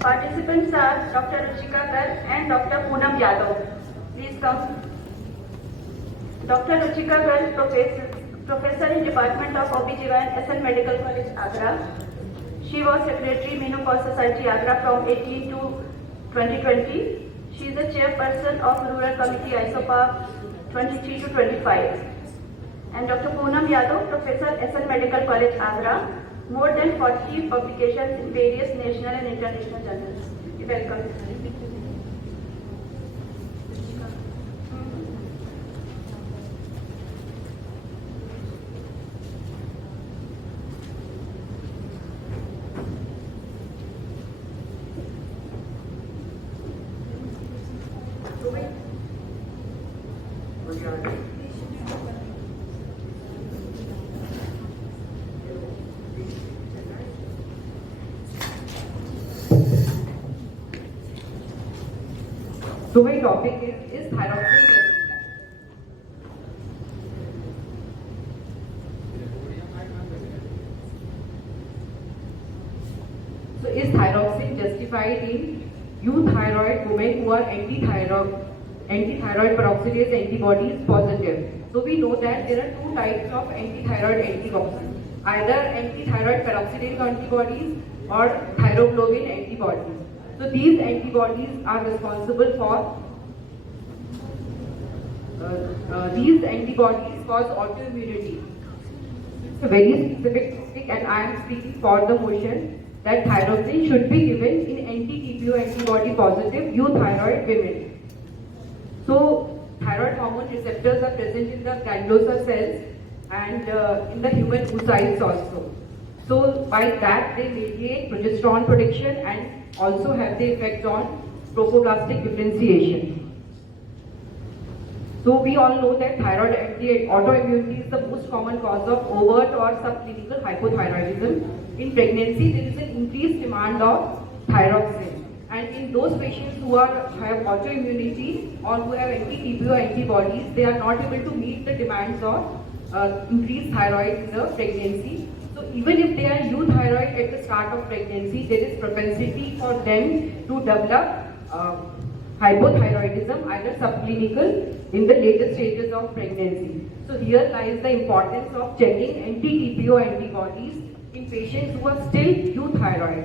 Participants are Dr. Ruchika Garg and Dr. Poonam Yadav. Please come. Dr. Ruchika Garg, Professor in Department of OB/GYN, SN Medical College, Agra. She was Secretary Menopause Society, Agra from 18 to 2020. She is the Chairperson of Rural Committee, ISOPA 23 to 25. And Dr. Poonam Yadav, Professor, SN Medical College, Agra. More than 40 publications in various national and international journals. Welcome. So my topic is thyroxine justified? So is thyroxine justified in euthyroid women who are anti-thyroid peroxidase antibodies positive? So we know that there are two types of anti-thyroid antibodies, either anti-thyroid peroxidase antibodies or thyroglobulin antibodies. So these antibodies are responsible for these antibodies cause autoimmunity. It's a very specific topic, and I am speaking for the motion that thyroxine should be given in anti-TPO antibody positive euthyroid women. So thyroid hormone receptors are present in the granulosa cells and in the human oocytes also. So by that they mediate progesterone production and also have the effect on trophoblastic differentiation. So we all know that thyroid autoimmunity is the most common cause of overt or subclinical hypothyroidism. In pregnancy, there is an increased demand of thyroxine. And in those patients who have autoimmunity or who have anti-TPO antibodies, they are not able to meet the demands of increased thyroid in the pregnancy. So even if they are euthyroid at the start of pregnancy, there is propensity for them to develop hypothyroidism, either subclinical in the later stages of pregnancy. So here lies the importance of checking anti-TPO antibodies in patients who are still euthyroid.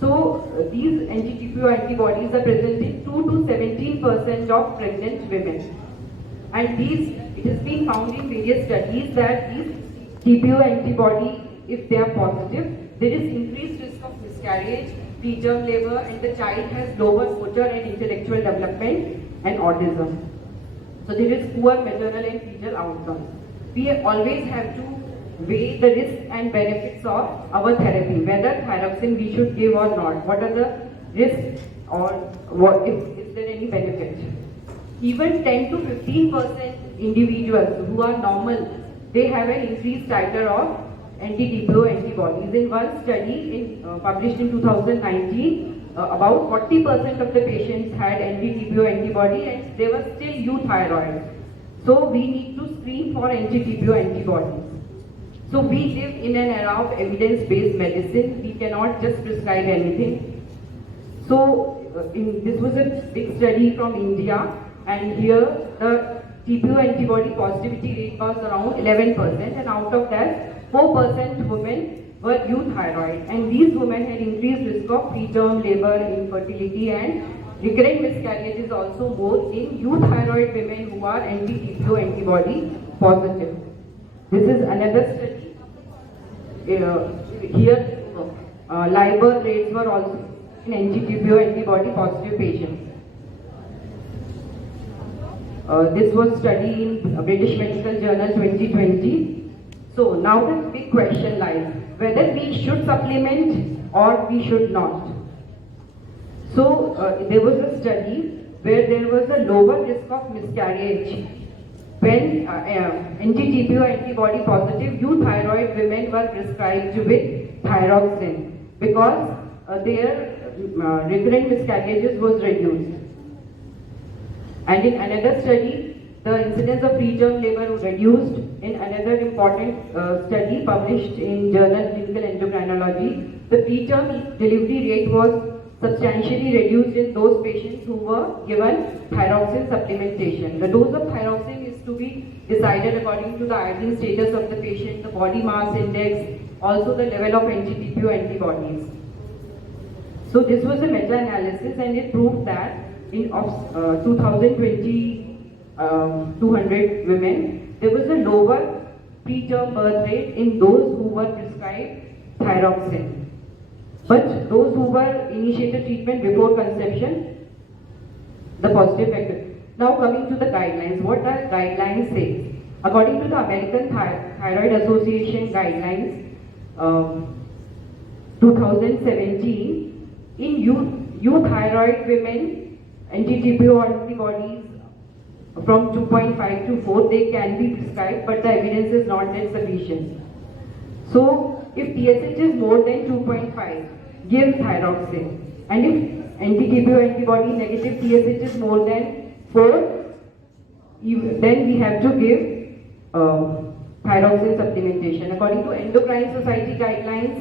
So these anti-TPO antibodies are present in 2 to 17% of pregnant women. And it has been found in various studies that these TPO antibody, if they are positive, there is increased risk of miscarriage, preterm labor, and the child has lower motor and intellectual development and autism. So there is poor maternal and fetal outcomes. We always have to weigh the risks and benefits of our therapy, whether thyroxine we should give or not. What are the risks or is there any benefit? Even 10 to 15% individuals who are normal, they have an increased titer of anti-TPO antibodies. In one study published in 2019, about 40% of the patients had anti-TPO antibody and they were still euthyroid. So we need to screen for anti-TPO antibodies. So we live in an era of evidence-based medicine. We cannot just prescribe anything. So this was a big study from India, and here the TPO antibody positivity rate was around 11%, and out of that 4% women were euthyroid, and these women had increased risk of preterm labor, infertility, and recurrent miscarriages also more in euthyroid women who are anti-TPO antibody positive. This is another study. Here, labor rates were also in anti-TPO antibody positive patients. This was studied in British Medical Journal 2020. So now the big question lies, whether we should supplement or we should not. So there was a study where there was a lower risk of miscarriage when anti-TPO antibody positive euthyroid women were prescribed with thyroxine because their recurrent miscarriages was reduced. And in another study, the incidence of preterm labor was reduced. In another important study published in Journal Clinical Endocrinology, the preterm delivery rate was substantially reduced in those patients who were given thyroxine supplementation. The dose of thyroxine is to be decided according to the iodine status of the patient, the body mass index, also the level of anti-TPO antibodies. So this was a meta-analysis and it proved that in 2020 200 women, there was a lower preterm birth rate in those who were prescribed thyroxine. But those who were initiated treatment before conception, the positive effect. Now coming to the guidelines, what the guidelines say? According to the American Thyroid Association guidelines, 2017, in euthyroid women, anti-TPO antibodies from 2.5 to 4, they can be prescribed, but the evidence is not yet sufficient. So, if TSH is more than 2.5, give thyroxine. And if anti-TPO antibody negative TSH is more than 4, then we have to give thyroxine supplementation. According to Endocrine Society guidelines,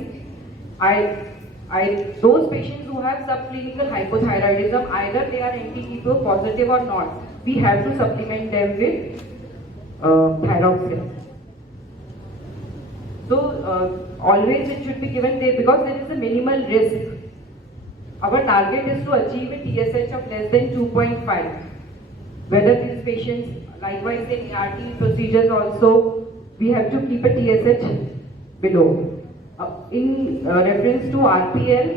those patients who have subclinical hypothyroidism, either they are anti-TPO positive or not, we have to supplement them with thyroxine. So always it should be given there because there is a minimal risk. Our target is to achieve a TSH of less than 2.5. Whether these patients, likewise in ART procedures also, we have to keep a TSH below. In reference to RPL,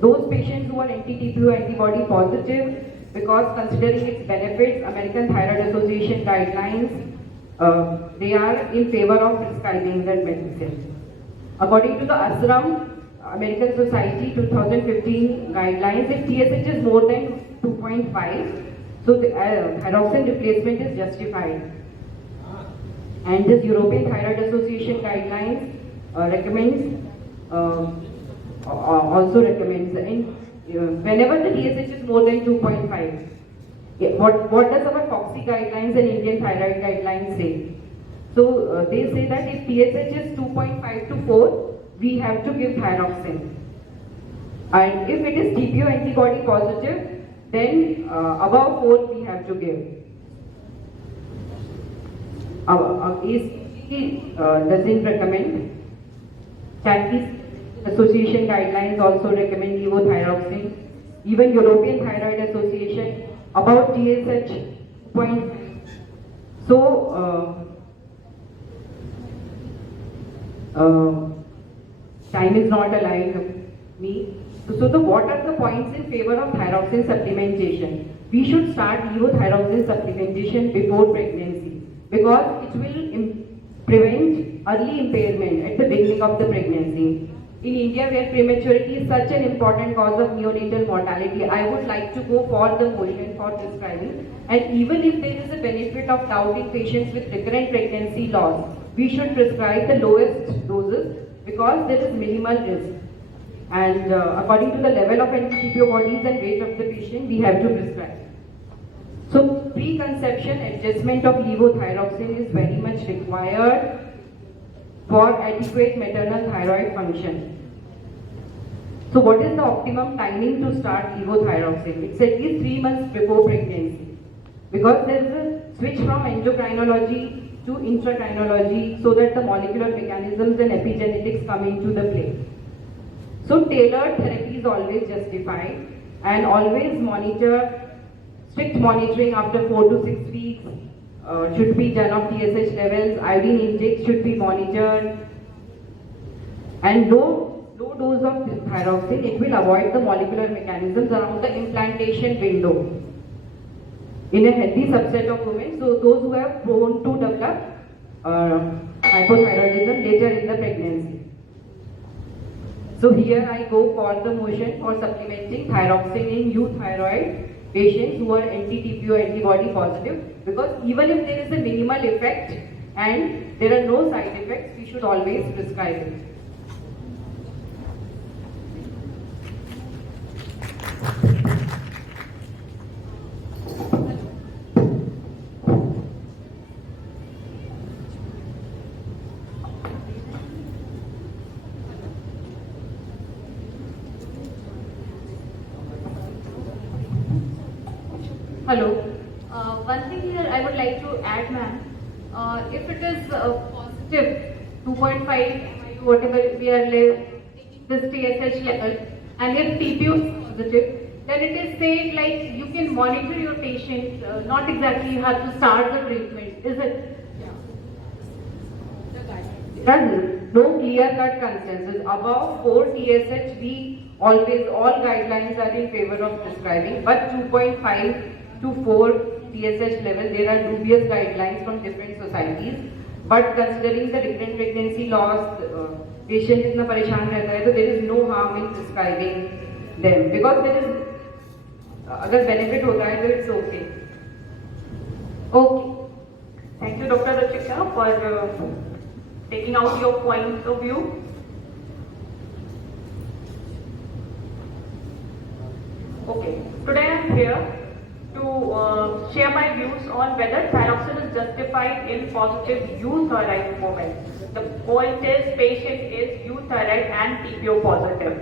those patients who are anti-TPO antibody positive, because considering its benefits, American Thyroid Association guidelines, they are in favor of prescribing that medicine. According to the ASRAM, American Society 2015 guidelines, if TSH is more than 2.5, so the thyroxine replacement is justified. And this European Thyroid Association guidelines also recommends, whenever the TSH is more than 2.5. What does our FOXY guidelines and Indian thyroid guidelines say? So they say that if TSH is 2.5 to 4, we have to give thyroxine. And if it is TPO antibody positive, then above 4 we have to give. ACG doesn't recommend. Chinese Association guidelines also recommend levothyroxine. Even European Thyroid Association about TSH point. So time is not allowing me. So what are the points in favor of thyroxine supplementation? We should start levothyroxine supplementation before pregnancy because it will prevent early impairment at the beginning of the pregnancy. In India, where prematurity is such an important cause of neonatal mortality, I would like to go for the motion for prescribing. And even if there is a benefit of doubting patients with recurrent pregnancy loss, we should prescribe the lowest doses because there is minimal risk. And according to the level of anti-TPO bodies and weight of the patient, we have to prescribe. So preconception adjustment of levothyroxine is very much required for adequate maternal thyroid function. So what is the optimum timing to start levothyroxine? It's at least 3 months before pregnancy. Because there is a switch from endocrinology to intracrinology so that the molecular mechanisms and epigenetics come into the play. So tailored therapy is always justified and always monitor, strict monitoring after 4 to 6 weeks. Should be done of TSH levels, iodine intake should be monitored, and low dose of thyroxine, it will avoid the molecular mechanisms around the implantation window in a healthy subset of women, so those who are prone to develop hypothyroidism later in the pregnancy. So here I go for the motion for supplementing thyroxine in euthyroid patients who are anti-TPO antibody positive, because even if there is a minimal effect and there are no side effects, we should always prescribe it. Hello. One thing here I would like to add, ma'am, if it is positive 2.5 MIU, whatever we are taking this TSH level, and if TPO is positive, then it is said like you can monitor your patient, not exactly you have to start the treatment, is it? There are no clear-cut consensus. Above 4 TSH, all guidelines are in favor of prescribing, but 2.5 to 4 TSH level, there are dubious guidelines from different societies. But considering the different pregnancy loss, patient इतना परेशान रहता है, तो there is no harm in prescribing them because there is, अगर benefit होता है तो it's okay. Okay. Thank you, Dr. Ruchika, for taking out your point of view. Okay. Today I am here to share my views on whether thyroxine is justified in positive euthyroid movement. The point is patient is euthyroid and TPO positive.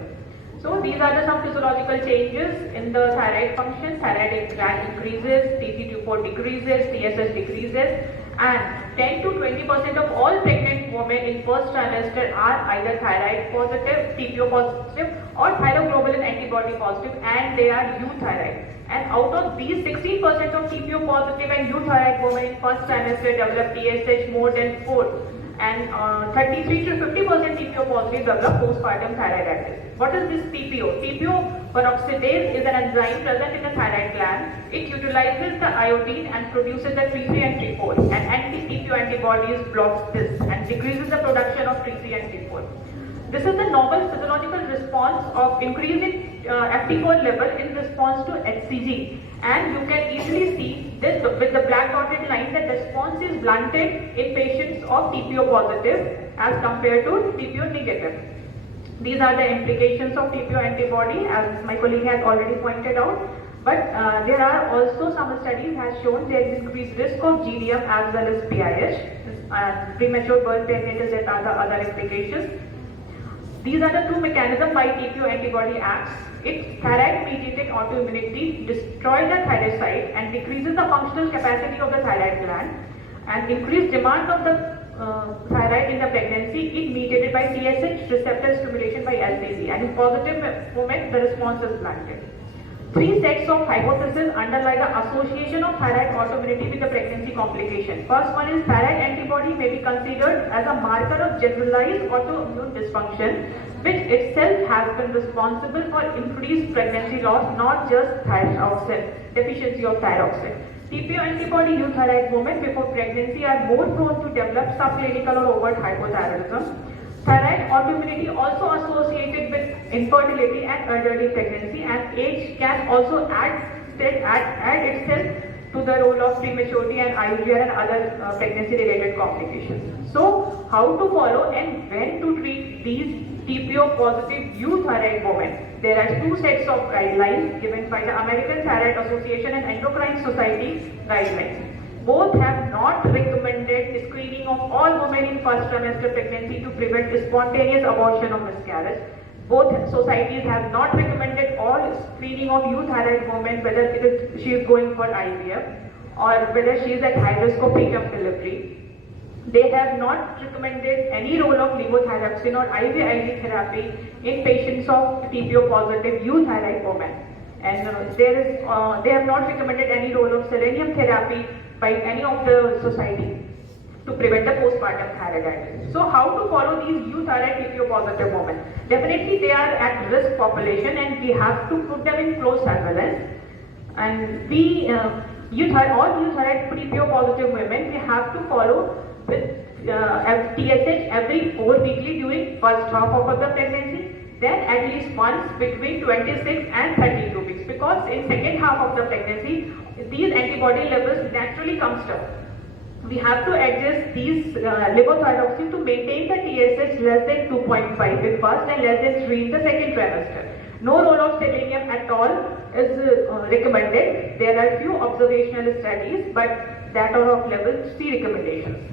So these are some physiological changes in the thyroid function. Thyroid gland increases, T324 decreases, TSH decreases, and 10 to 20% of all pregnant women in first trimester are either thyroid positive, TPO positive, or thyroglobulin antibody positive, and they are euthyroid. And out of these, 16% of TPO positive and euthyroid women in first trimester develop TSH more than 4, and 33 to 50% TPO positive develop postpartum thyroiditis. What is this TPO? TPO peroxidase is an enzyme present in the thyroid gland. It utilizes the iodine and produces the T3 and T4. And anti-TPO antibodies blocks this and decreases the production of T3 and T4. This is the normal physiological response of increasing FT4 level in response to HCG. And you can easily see this with the black dotted line that response is blunted in patients of TPO positive as compared to TPO negative. These are the implications of TPO antibody, as my colleague has already pointed out. But there are also some studies have shown there is increased risk of GDM as well as PIH, premature birth, perinatal death, other implications. These are the two mechanisms by TPO antibody acts. Its thyroid-mediated autoimmunity destroys the thyroid and decreases the functional capacity of the thyroid gland, and increased demand of the thyroid in the pregnancy is mediated by TSH receptor stimulation by LPG, and in positive moment the response is blunted. Three sets of hypotheses underlie the association of thyroid autoimmunity with the pregnancy complication. First one is thyroid antibody may be considered as a marker of generalized autoimmune dysfunction, which itself has been responsible for increased pregnancy loss, not just thyroxine, deficiency of thyroxine. TPO antibody euthyroid women before pregnancy are more prone to develop subclinical or overt hypothyroidism. Thyroid autoimmunity also associated with infertility and elderly pregnancy, and age can also add itself to the role of prematurity and IUGR and other pregnancy-related complications. So, how to follow and when to treat these TPO positive euthyroid women? There are two sets of guidelines given by the American Thyroid Association and Endocrine Society guidelines. Both have not recommended screening of all women in first trimester pregnancy to prevent spontaneous abortion or miscarriage. Both societies have not recommended all screening of euthyroid women, whether she is going for IVF or whether she is at high risk of preterm delivery. They have not recommended any role of levothyroxine or IVIG therapy in patients of TPO positive euthyroid women. And they have not recommended any role of selenium therapy by any of the society to prevent the postpartum thyroiditis. So how to follow these euthyroid TPO positive women? Definitely they are at risk population and we have to put them in close surveillance. And all euthyroid TPO positive women, we have to follow with TSH every 4 weekly during first half of the pregnancy, then at least once between 26 and 32 weeks, because in second half of the pregnancy these antibody levels naturally comes down. We have to adjust these levothyroxine to maintain the TSH less than 2.5 in first and less than 3 in the second trimester. No role of selenium at all is recommended. There are few observational studies, but that are of level C recommendations.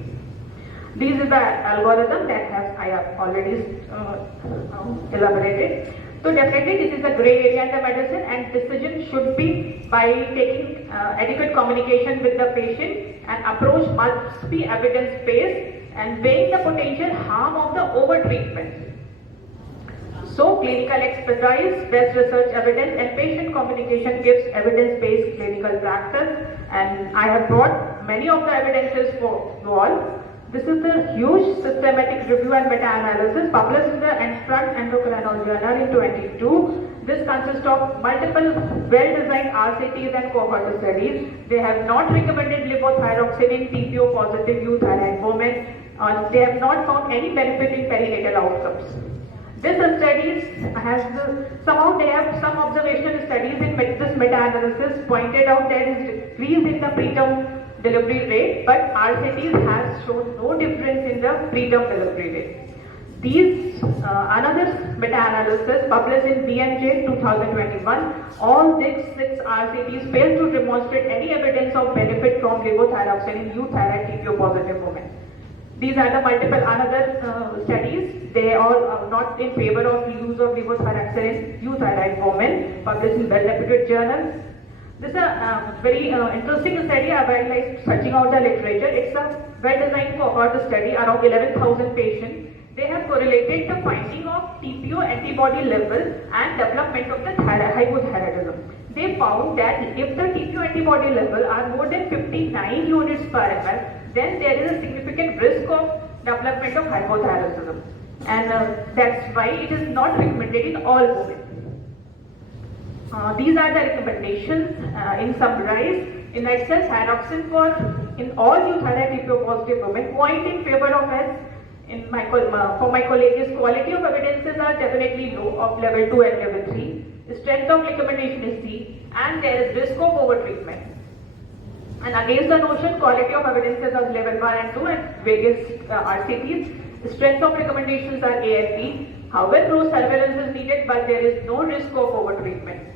This is the algorithm that I have already elaborated. So definitely this is a grey area in the medicine, and decision should be by taking adequate communication with the patient, and approach must be evidence-based and weighing the potential harm of the over-treatment. So clinical expertise, best research evidence, and patient communication gives evidence-based clinical practice, and I have brought many of the evidences for you all. This is the huge systematic review and meta-analysis published in the Front Endocrinology Journal in 22. This consists of multiple well-designed RCTs and cohort studies. They have not recommended levothyroxine in TPO positive euthyroid women. They have not found any benefit in perinatal outcomes. This studies has somehow they have some observational studies in this meta-analysis pointed out there is decrease in the preterm delivery rate, but RCTs has shown no difference in the preterm delivery rate. These another meta-analysis published in BMJ 2021, all these 6 RCTs failed to demonstrate any evidence of benefit from levothyroxine in euthyroid TPO positive women. These are the multiple another studies. They are not in favor of use of levothyroxine in euthyroid women, published in well-reputed journals. This is a very interesting study. I would like searching out the literature. It's a well-designed cohort study, around 11,000 patients. They have correlated the finding of TPO antibody level and development of the hypothyroidism. They found that if the TPO antibody level are more than 59 units per ml, then there is a significant risk of development of hypothyroidism, and that's why it is not recommended in all women. These are the recommendations in summarize. In excess thyroxine in all euthyroid TPO positive women point in favor of us. For my colleagues, quality of evidences are definitely low of level 2 and level 3. Strength of recommendation is C, and there is risk of overtreatment. And against the notion, quality of evidences are level 1 and 2 and various RCTs. Strength of recommendations are A and B. However, close surveillance is needed, but there is no risk of overtreatment.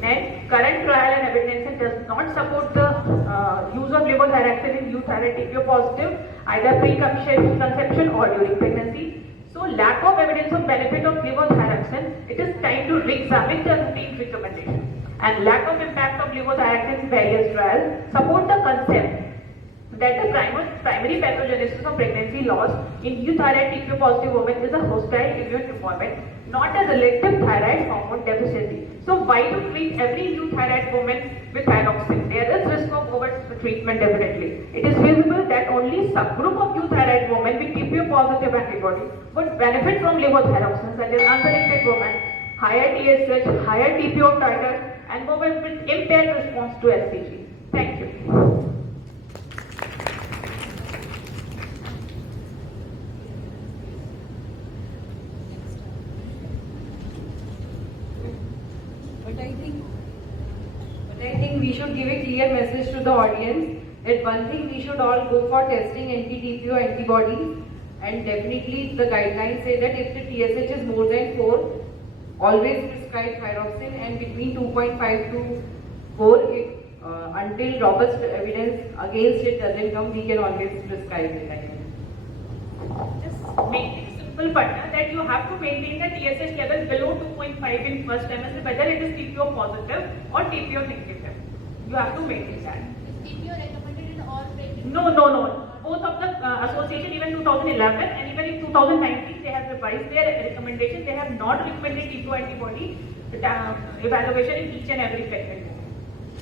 And current trial and evidence does not support the use of levothyroxine in euthyroid TPO positive, either pre-conception or during pregnancy. So lack of evidence of benefit of levothyroxine, it is time to re-examine the routine recommendation. And lack of impact of levothyroxine in various trials support the concept that the primary pathogenesis of pregnancy loss in euthyroid TPO positive women is a hostile immune environment, not a relative thyroid hormone deficiency. So why to treat every euthyroid woman with thyroxine? There is risk of over-treatment definitely. It is feasible that only subgroup of euthyroid women with TPO positive antibody would benefit from levothyroxine, such as unselected women, higher TSH, higher TPO titer, and women with impaired response to SCG. Thank you. But I think we should give a clear message to the audience that one thing we should all go for testing anti-TPO antibodies, and definitely the guidelines say that if the TSH is more than 4, always prescribe thyroxine, and between 2.5 to 4, until robust evidence against it doesn't come, we can always prescribe it. Just make it simple, partner, that you have to maintain the TSH level below 2.5 in first trimester, whether it is TPO positive or TPO negative. You have to maintain that. Is TPO recommended in all pregnant? No. Both of the association, even 2011 and even in 2019, they have revised their recommendation. They have not recommended TPO antibody evaluation in each and every pregnant woman.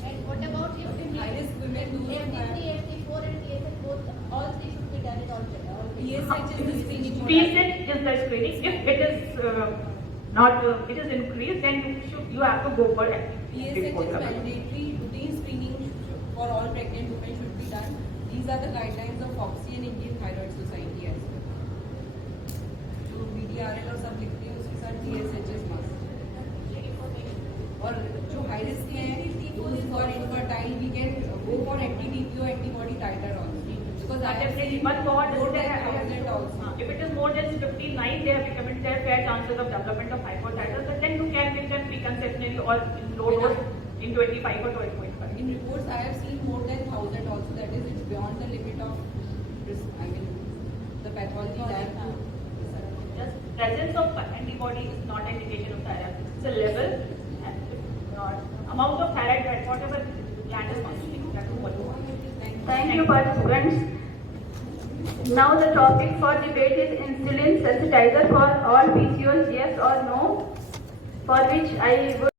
And what about if high-risk women do not have FT3, FT4 and TSH both, all three should be done in all TSH is the screening. TSH is the screening. If it is it is increased, then you have to go for TSH is mandatory. Routine screening for all pregnant women should be done. These are the guidelines of FOXI and Indian Thyroid Society as well. So VDRL और सब लिखते हैं उसके साथ TSH is must. और जो high risk हैं, those who are infertile, we can go for anti-TPO antibody titer also. Because I have seen but cohort more they than have 1,000 also. If it is more than 59, they have recommended there are fair chances of development of hypothyroidism, but then you can give them preconceptionally or in low dose in 25 or 12.5. In reports, I have seen more than 1,000 also. That is, it's beyond the limit of the pathology lab. Just presence of antibody is not an amount of thyroid, whatever gland is functioning. That is what you want. Thank you, participants. Now the topic for debate is insulin sensitizer for all PCOS, yes or no, for which I would